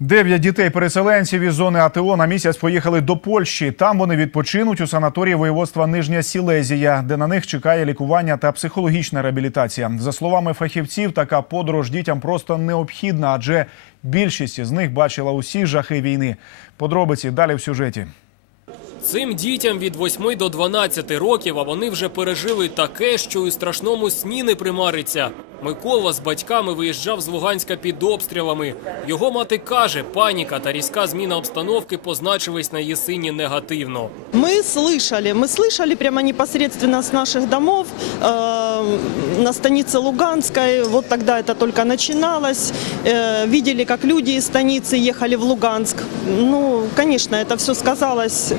Дев'ять дітей-переселенців із зони АТО на місяць поїхали до Польщі. Там вони відпочинуть у санаторії воєводства Нижня Сілезія, де на них чекає лікування та психологічна реабілітація. За словами фахівців, така подорож дітям просто необхідна, адже більшість з них бачила усі жахи війни. Подробиці далі в сюжеті. Цим дітям від 8 до 12 років, а вони вже пережили таке, що у страшному сні не примариться. Микола з батьками виїжджав з Луганська під обстрілами. Його мати каже, паніка та різка зміна обстановки позначились на її сині негативно. Мы слышали, мы слышали прямо непосредственно с наших домов э, на станице Луганской, вот тогда это только начиналось, э, видели, как люди из станицы ехали в Луганск. Ну, конечно, это все сказалось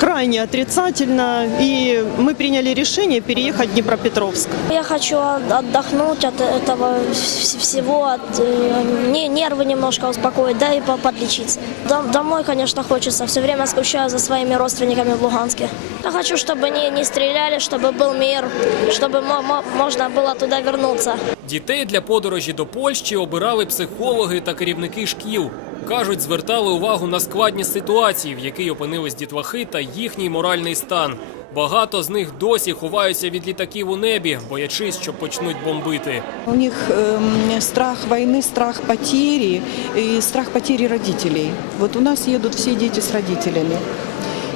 крайне отрицательно, и мы приняли решение переехать в Днепропетровск. Я хочу от- отдохнуть от этого вс- всего, от, э, не, нервы немножко успокоить, да и по- подлечиться. Дом- домой, конечно, хочется. Все время скучаю за своими родственниками в Луганске. Я хочу, чтобы не, не стреляли, чтобы был мир, чтобы мо- мо- можно было туда вернуться. Дітей для подорожі до Польщі обирали психологи та керівники шкіл. Кажуть, звертали увагу на складність ситуації, в якій опинились дітлахи та їхній моральний стан. Багато з них досі ховаються від літаків у небі, боячись, що почнуть бомбити. У них эм, страх войны, страх потери и страх потери родителей. Вот у нас едут все дети с родителями.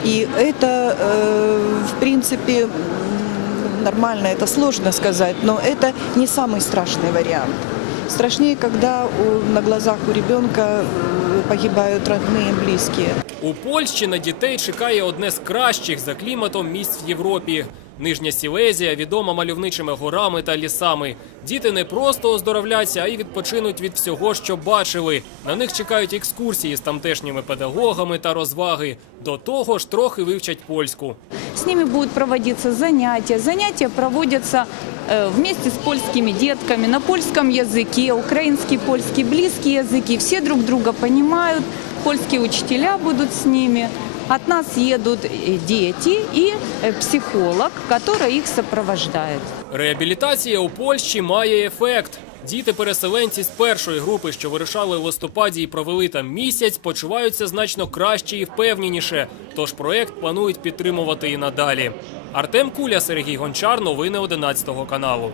И это, э, в принципе, м, нормально, это сложно сказать, но это не самый страшный вариант. Страшнее, когда у- на глазах у ребенка э, погибают родные и близкие. У Польщі на дітей чекає одне з кращих за кліматом місць в Європі. Нижня Сілезія відома мальовничими горами та лісами. Діти не просто оздоровляться, а й відпочинуть від всього, що бачили. На них чекають екскурсії з тамтешніми педагогами та розваги. До того ж, трохи вивчать польську. С ними будут проводиться занятия. Занятия проводятся э, вместе с польскими детками на польском языке, украинский, польский, близкие языки. Все друг друга понимают, польские учителя будут с ними. От нас едут э, дети и э, психолог, который их сопровождает. Реабілітація у Польщі має ефект. Діти-переселенці з першої групи, що вирушали в листопаді і провели там місяць, почуваються значно краще і впевненіше. Тож проект планують підтримувати і надалі. Артем Куля, Сергій Гончар, новини 11 каналу.